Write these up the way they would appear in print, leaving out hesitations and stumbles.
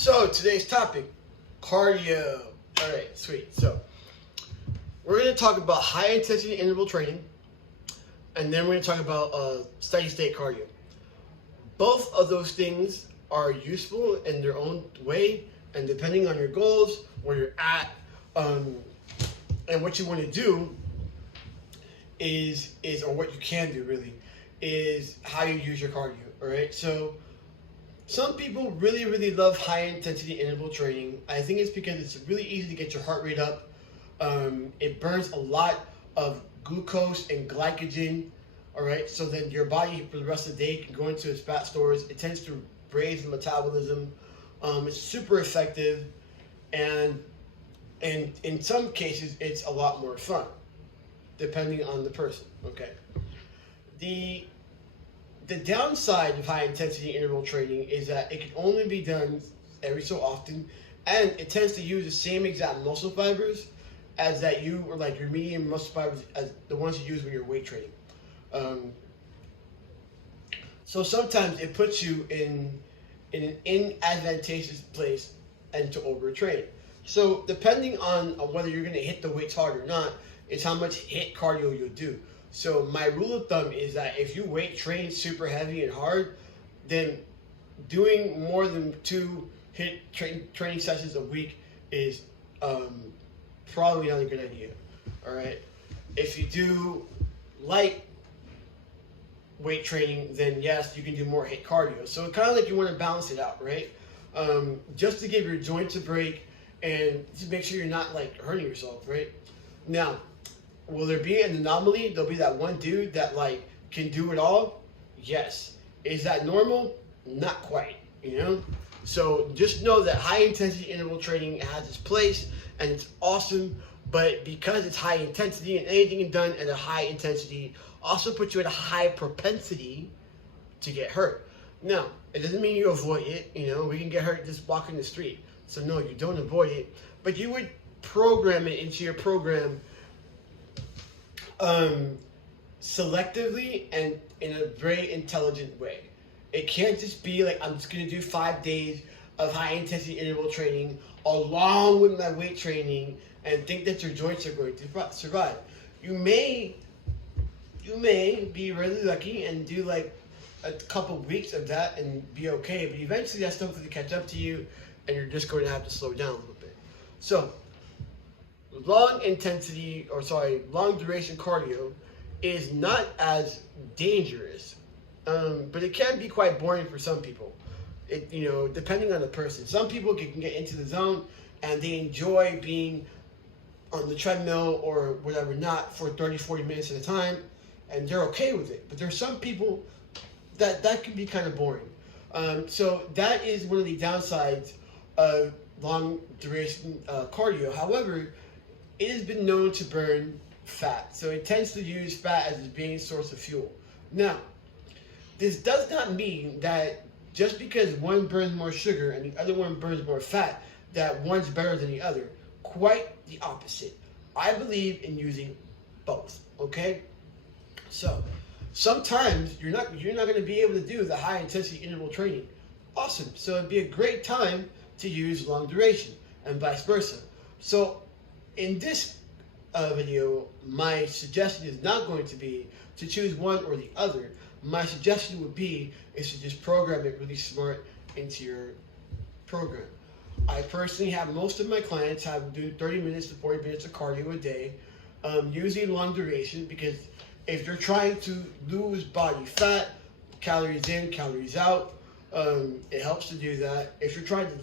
So today's topic, cardio. All right, sweet. So we're going to talk about high intensity interval training, and then we're going to talk about steady state cardio. Both of those things are useful in their own way, and depending on your goals, where you're at, and what you want to do is or what you can do really is how you use your cardio. All right, so some people really love high intensity interval training. I think it's because it's really easy to get your heart rate up. It burns a lot of glucose and glycogen. All right, so then your body for the rest of the day can go into its fat stores. It tends to raise the metabolism. It's super effective, and in some cases it's a lot more fun, depending on the person. Okay, the downside of high intensity interval training is that it can only be done every so often, and it tends to use the same exact muscle fibers as that you or like your medium muscle fibers as the ones you use when you're weight training. So sometimes it puts you in an inadvantageous place and to overtrain. So depending on whether you're going to hit the weights hard or not, is how much HITT cardio you'll do. So my rule of thumb is that if you weight train super heavy and hard, then doing more than 2 HITT training sessions a week is probably not a good idea. All right. If you do light weight training, then yes, you can do more HITT cardio. So kind of like you want to balance it out, right? Just to give your joints a break and just make sure you're not like hurting yourself, right? Now, will there be an anomaly? There'll be that one dude that like can do it all. Yes. Is that normal? Not quite, you know? So just know that high intensity interval training has its place and it's awesome, but because it's high intensity and anything done at a high intensity also puts you at a high propensity to get hurt. Now, it doesn't mean you avoid it. You know, we can get hurt just walking the street. So no, you don't avoid it, but you would program it into your program selectively and in a very intelligent way. It can't just be like, I'm just going to do 5 days of high intensity interval training along with my weight training and think that your joints are going to survive. You may be really lucky and do like a couple weeks of that and be okay, but eventually that stuff will catch up to you and you're just going to have to slow down a little bit. So long duration cardio is not as dangerous, but it can be quite boring for some people. It, you know, depending on the person. Some people can get into the zone and they enjoy being on the treadmill or whatever not for 30-40 minutes at a time, and they're okay with it. But there's some people that can be kind of boring. So that is one of the downsides of long duration cardio. However, it has been known to burn fat. So it tends to use fat as its main source of fuel. Now, this does not mean that just because one burns more sugar and the other one burns more fat, that one's better than the other. Quite the opposite. I believe in using both, okay? So sometimes you're not going to be able to do the high intensity interval training. Awesome. So it'd be a great time to use long duration and vice versa. So in this video, my suggestion is not going to be to choose one or the other. My suggestion would be is to just program it really smart into your program. I personally have most of my clients do 30 minutes to 40 minutes of cardio a day, using long duration, because if you're trying to lose body fat, calories in, calories out, it helps to do that. If you're trying to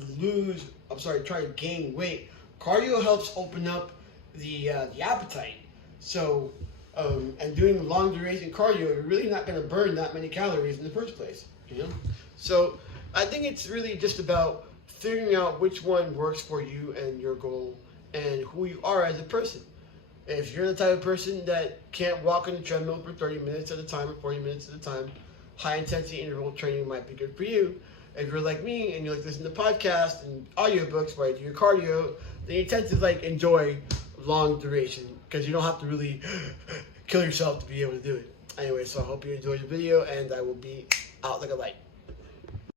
gain weight, cardio helps open up the appetite. So, and doing long duration cardio, you're really not going to burn that many calories in the first place, you know? So I think it's really just about figuring out which one works for you and your goal and who you are as a person. If you're the type of person that can't walk on the treadmill for 30 minutes at a time or 40 minutes at a time, high intensity interval training might be good for you. If you're like me and you like listen to podcasts and audiobooks while you do your cardio, then you tend to like enjoy long duration because you don't have to really kill yourself to be able to do it. Anyway, so I hope you enjoyed the video and I will be out like a light.